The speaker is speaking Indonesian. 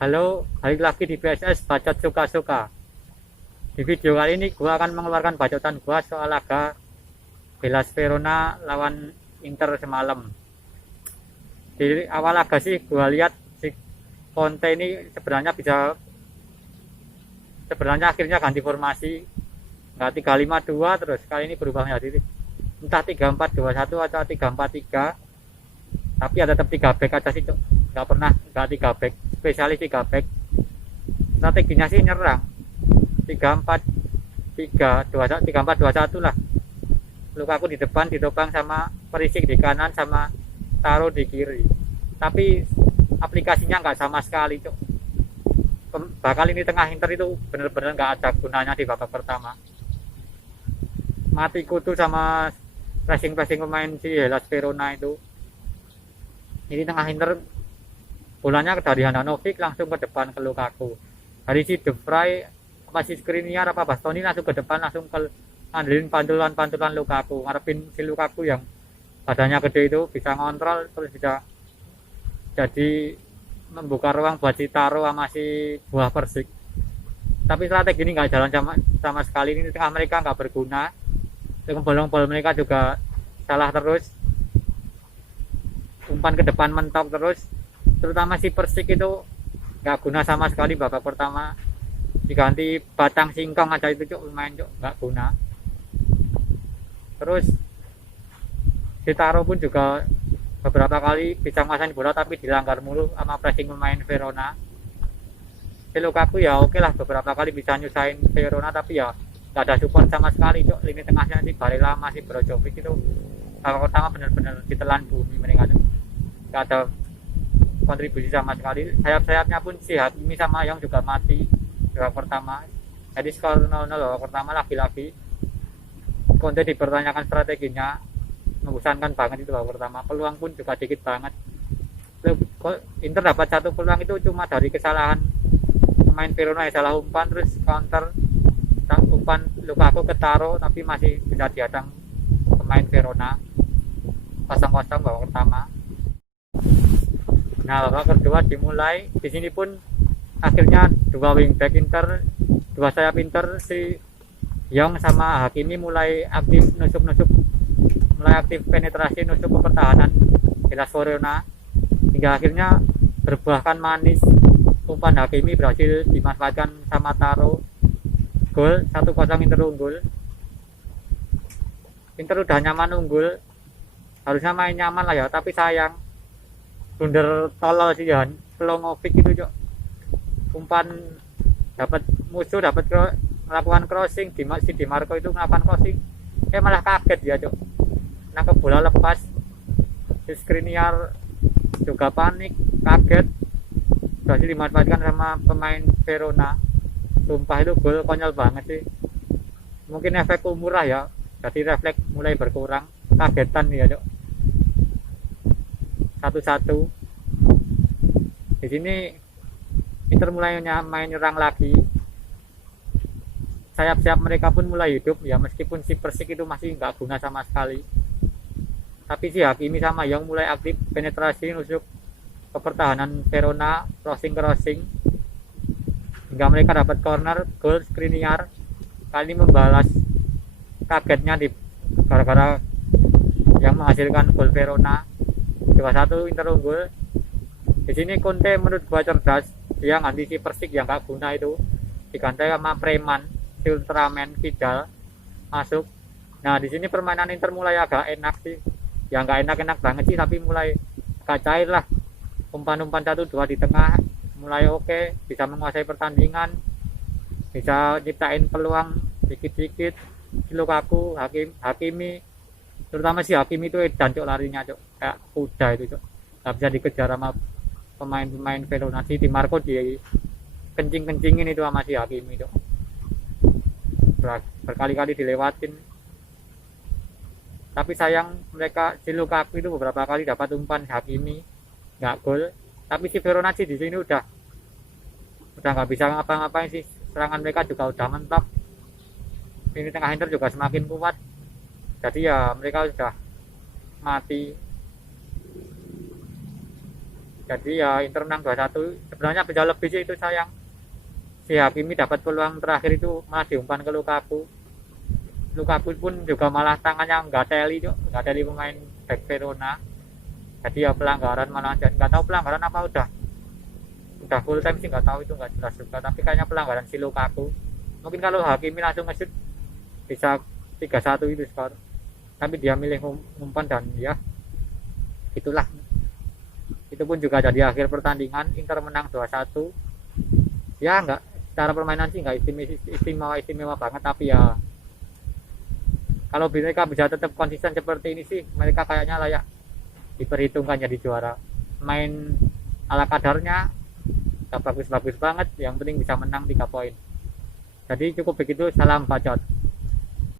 Halo, balik lagi di PSS Bacot Suka-Suka. Di video kali ini gua akan mengeluarkan bacotan gua soal laga Hellas Verona lawan Inter semalam. Di awal laga sih gua lihat si Conte ini sebenarnya akhirnya ganti formasi, nggak 3-5-2, terus kali ini berubah menjadi entah 3-4-2-1 atau 3-4-3, tapi ada tetap 3 back aja sih, nggak pernah nggak 3 back, spesialis 3 back. Strateginya sih nyerang 3-4-3-2-1 lah. Lukaku di depan ditopang sama Perisic di kanan sama Taro di kiri, tapi aplikasinya nggak sama sekali, cok. Bakal ini tengah Inter itu bener-bener nggak ada gunanya di babak pertama. Mati kutu sama pressing pemain si Hellas Verona itu. Ini tengah Inter bolanya dari Handanovic langsung ke depan ke Lukaku. Dari si De Vrij apa si Skriniar apa Bastoni langsung ke depan, langsung ke ngandelin pantulan Lukaku, ngarepin si Lukaku yang badannya gede itu bisa ngontrol, terus bisa jadi membuka ruang buat si Taro sama si buah Persik. Tapi strategi ini nggak jalan sama sekali. Ini tengah mereka nggak berguna, bolong-bolong mereka juga salah terus, umpan ke depan mentok terus, terutama si Persik itu nggak guna sama sekali. Babak pertama diganti batang singkong aja itu, cuk, lumayan, cuk, nggak guna. Terus si Taro pun juga beberapa kali bisa nguasain bola tapi dilanggar mulu sama pressing pemain Verona. Si Lukaku ya oke lah, beberapa kali bisa nyusahin Verona, tapi ya nggak ada support sama sekali, cuk. Lini tengahnya si Barella masih Brozovic itu babak pertama benar-benar ditelan bumi mereka, cuk. Nggak ada kontribusi sama sekali. Sayap-sayapnya pun si Hakimi sama Young juga mati babak pertama. Jadi skor 0-0 babak pertama. Lagi-lagi Conte dipertanyakan strateginya, membosankan banget itu babak pertama. Peluang pun juga dikit banget. Inter dapat satu peluang itu cuma dari kesalahan pemain Verona yang salah umpan, terus counter umpan Lukaku ke Taro, tapi masih bisa dihadang pemain Verona. 0-0 babak pertama. Nah, babak kedua dimulai. Di sini pun akhirnya dua wingback Inter, dua sayap Inter, si Young sama Hakimi mulai aktif mulai aktif penetrasi nusuk ke pertahanan Hellas Verona, hingga akhirnya berbuahkan manis. Umpan Hakimi berhasil dimanfaatkan sama Taro, gol 1-0. Inter unggul. Inter udah nyaman unggul, harusnya main nyaman lah ya, tapi sayang blunder tolol sih ya Pelongovic itu, cok. Umpan dapat musuh, dapat melakukan crossing, si Di Marco itu melakukan crossing, malah kaget ya, cok. Nangkep bola lepas, si Skriniar juga panik, kaget, berhasil dimanfaatkan sama pemain Verona. Sumpah itu gol konyol banget sih. Mungkin efek umur lah ya, jadi refleks mulai berkurang, kagetan ya, cok. 1-1. Di sini Inter mulai main nyerang lagi. Sayap-sayap mereka pun mulai hidup ya, meskipun si Persik itu masih nggak guna sama sekali. Tapi si Hakimi sama Young mulai aktif penetrasi nusuk ke pertahanan Verona, crossing hingga mereka dapat corner. Gol Skriniar kali ini membalas kagetnya gara-gara yang menghasilkan gol Verona. 2-1 Inter unggul. Di sini Conte menurut gua cerdas, dia nganti si Persik yang gak guna itu, diganti sama Preman, si Ultraman Vidal masuk. Nah, di sini permainan Inter mulai agak enak sih. Ya nggak enak-enak banget sih, tapi mulai agak cair lah. Umpan-umpan 1-2 di tengah mulai oke, bisa menguasai pertandingan, bisa ciptain peluang dikit-dikit. Lukaku, Hakimi, terutama si Hakimi itu edan, cok, larinya, cok, kayak kuda itu, cok. Nggak bisa dikejar sama pemain-pemain Verona. Si Di Marco di kencing-kencingin itu sama si Hakimi, cok. Berkali-kali dilewatin. Tapi sayang mereka, si Lukaku itu beberapa kali dapat umpan Hakimi nggak gol. Tapi si Verona sih di sini udah nggak bisa ngapa-ngapain sih. Serangan mereka juga udah mentok. Ini tengah Inter juga semakin kuat. Jadi ya mereka sudah mati. Jadi ya Inter menang 2-1. Sebenarnya bisa lebih sih, itu sayang si Hakimi dapat peluang terakhir itu malah diumpan ke Lukaku. Lukaku pun juga malah tangannya nggak teli pemain back Verona. Jadi ya pelanggaran, malah nggak tahu pelanggaran apa, udah full time sih nggak tahu, itu nggak jelas juga, tapi kayaknya pelanggaran si Lukaku. Mungkin kalau Hakimi langsung nge-shoot bisa 3-1 itu skor, tapi dia milih umpan dan ya itulah. Itu pun juga jadi akhir pertandingan, Inter menang 2-1. Ya nggak, cara permainan sih nggak istimewa banget, tapi ya kalau mereka bisa tetap konsisten seperti ini sih, mereka kayaknya layak diperhitungkan jadi juara. Main ala kadarnya, gak bagus-bagus banget, yang penting bisa menang 3 poin. Jadi cukup begitu, salam bacot.